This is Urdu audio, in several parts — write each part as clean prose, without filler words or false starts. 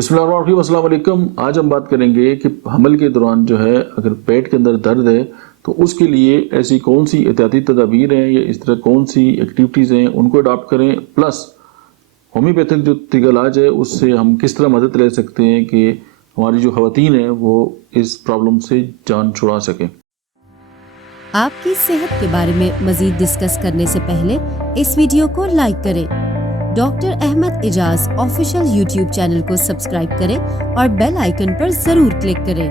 بسم اللہ الرحمن الرحیم، السلام علیکم۔ آج ہم بات کریں گے کہ حمل کے دوران جو ہے اگر پیٹ کے اندر درد ہے تو اس کے لیے ایسی کون سی احتیاطی تدابیر ہیں یا اس طرح کون سی ایکٹیویٹیز ہیں ان کو اڈاپٹ کریں، پلس ہومیوپیتھک جو طب علاج ہے اس سے ہم کس طرح مدد لے سکتے ہیں کہ ہماری جو خواتین ہیں وہ اس پرابلم سے جان چھڑا سکیں۔ آپ کی صحت کے بارے میں مزید ڈسکس کرنے سے پہلے اس ویڈیو کو لائک کریں، ڈاکٹر احمد اعجاز آفیشیل یوٹیوب چینل کو سبسکرائب کریں اور بیل آئیکن پر ضرور کلک کریں۔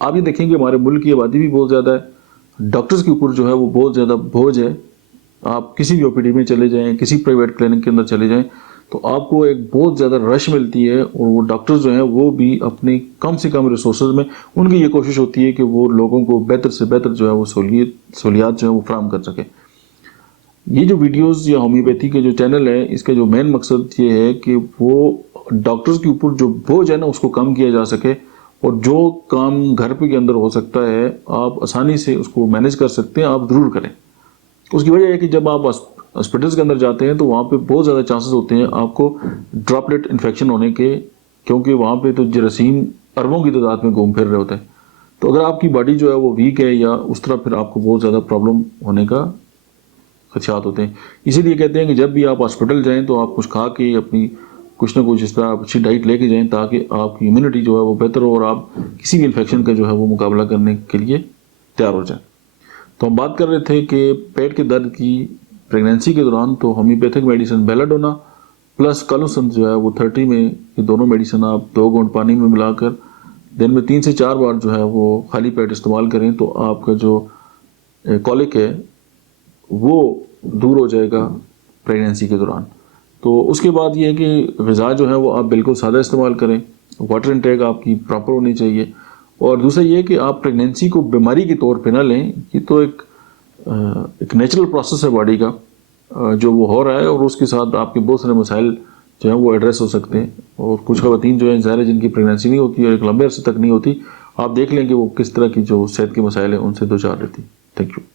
آپ یہ دیکھیں کہ ہمارے ملک کی آبادی بھی بہت زیادہ ہے، ڈاکٹرز کے اوپر جو ہے وہ بہت زیادہ بوجھ ہے۔ آپ کسی بھی او پی ڈی میں چلے جائیں، کسی پرائیویٹ کلینک کے اندر چلے جائیں تو آپ کو ایک بہت زیادہ رش ملتی ہے، اور وہ ڈاکٹرز جو ہیں وہ بھی اپنی کم سے کم ریسورسز میں ان کی یہ کوشش ہوتی ہے کہ وہ لوگوں کو بہتر سے بہتر جو ہے وہ سہولیات جو ہیں وہ فراہم کر سکیں۔ یہ جو ویڈیوز یا ہومیوپیتھی کے جو چینل ہے اس کا جو مین مقصد یہ ہے کہ وہ ڈاکٹرز کے اوپر جو بوجھ ہے نا اس کو کم کیا جا سکے، اور جو کام گھر پہ کے اندر ہو سکتا ہے آپ آسانی سے اس کو مینیج کر سکتے ہیں، آپ ضرور کریں۔ اس کی وجہ ہے کہ جب آپ ہاسپٹلس کے اندر جاتے ہیں تو وہاں پہ بہت زیادہ چانسز ہوتے ہیں آپ کو ڈراپلیٹ انفیکشن ہونے کے، کیونکہ وہاں پہ تو جراثیم اربوں کی تعداد میں گھوم پھر رہے ہوتے ہیں۔ تو اگر آپ کی باڈی جو ہے وہ ویک ہے یا اس طرح، پھر آپ کو بہت زیادہ پرابلم ہونے کا خدشات ہوتے ہیں۔ اسی لیے کہتے ہیں کہ جب بھی آپ ہاسپٹل جائیں تو آپ کچھ کھا کے اپنی کچھ نہ کچھ اس طرح اچھی ڈائٹ لے کے جائیں تاکہ آپ کی امیونٹی جو ہے وہ بہتر ہو اور آپ کسی بھی انفیکشن کا جو ہے وہ مقابلہ کرنے کے لیے تیار ہو جائیں۔ تو ہم بات کر رہے تھے کہ پیٹ کے درد کی پریگنینسی کے دوران تو ہومیوپیتھک میڈیسن بیلاڈونا پلس کالوسن جو ہے وہ 30 میں، یہ دونوں میڈیسن آپ 2 گھونٹ پانی میں ملا کر دن میں 3 سے 4 بار جو ہے وہ خالی پیٹ استعمال کریں تو آپ کا جو کولک ہے وہ دور ہو جائے گا پریگنینسی کے دوران۔ تو اس کے بعد یہ ہے کہ غذا جو ہے وہ آپ بالکل سادہ استعمال کریں، واٹر انٹیک آپ کی پراپر ہونی چاہیے، اور دوسرا یہ کہ آپ پریگنینسی کو بیماری کے طور پہ نہ لیں۔ یہ تو ایک نیچرل پروسیس ہے باڈی کا جو وہ ہو رہا ہے، اور اس کے ساتھ آپ کے بہت سارے مسائل جو ہیں وہ ایڈریس ہو سکتے ہیں، اور کچھ خواتین جو ہیں ظاہر ہے جن کی پریگنینسی نہیں ہوتی اور ایک لمبے عرصے تک نہیں ہوتی، آپ دیکھ لیں کہ وہ کس طرح کی جو صحت کے مسائل ہیں ان سے دوچار رہتی۔ Thank you.